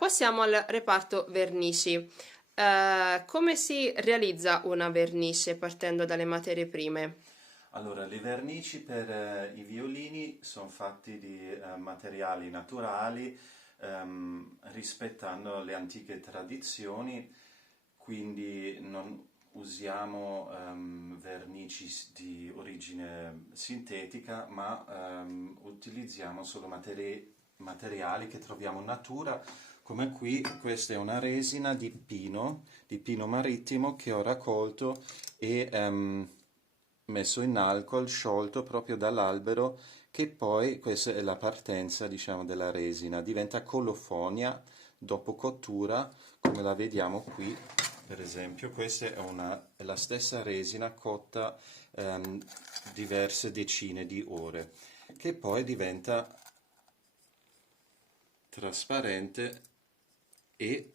Passiamo al reparto vernici. Come si realizza una vernice partendo dalle materie prime? Allora, le vernici per i violini sono fatti di materiali naturali, rispettando le antiche tradizioni, quindi non usiamo vernici di origine sintetica, ma utilizziamo solo materiali che troviamo in natura, come qui. Questa è una resina di pino marittimo che ho raccolto e messo in alcol, sciolto proprio dall'albero, che poi, questa è la partenza, diciamo, della resina, diventa colofonia dopo cottura, come la vediamo qui. Per esempio, questa è la stessa resina cotta diverse decine di ore, che poi diventa trasparente e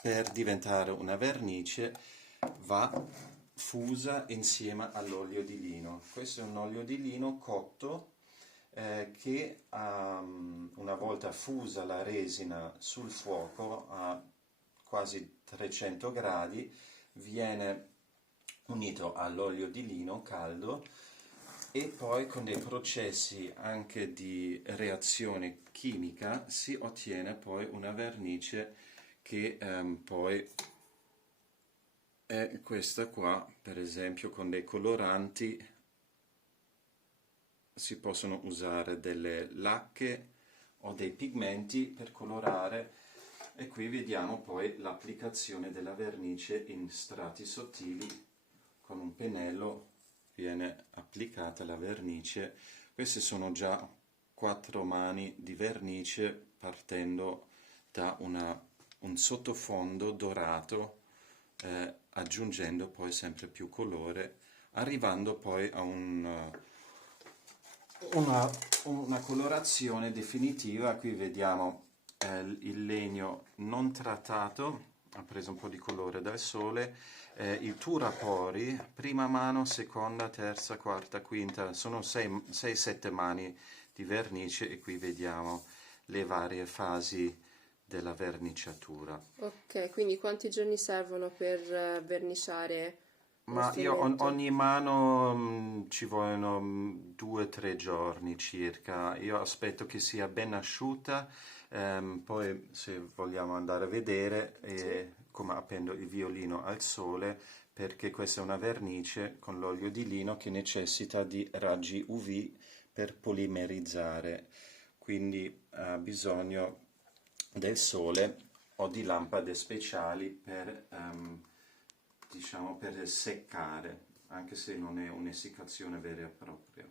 per diventare una vernice va fusa insieme all'olio di lino. Questo è un olio di lino cotto che una volta fusa la resina sul fuoco a quasi 300 gradi viene unito all'olio di lino caldo e poi con dei processi anche di reazione chimica si ottiene poi una vernice che poi è questa qua. Per esempio, con dei coloranti si possono usare delle lacche o dei pigmenti per colorare, e qui vediamo poi l'applicazione della vernice in strati sottili. Con un pennello viene applicata la vernice. Queste sono già 4 mani di vernice, partendo da un sottofondo dorato, aggiungendo poi sempre più colore, arrivando poi a una colorazione definitiva. Qui vediamo il legno non trattato, ha preso un po' di colore dal sole, il turapori, prima mano, seconda, terza, quarta, quinta, sono 6-7 mani di vernice, e qui vediamo le varie fasi della verniciatura. Ok, quindi quanti giorni servono per verniciare uno Ma io strumento? ogni mano ci vogliono 2 o 3 giorni circa. Io aspetto che sia ben asciutta, poi se vogliamo andare a vedere Sì. come appendo il violino al sole, perché questa è una vernice con l'olio di lino che necessita di raggi UV per polimerizzare, quindi ha bisogno del sole o di lampade speciali per diciamo per seccare, anche se non è un'essiccazione vera e propria.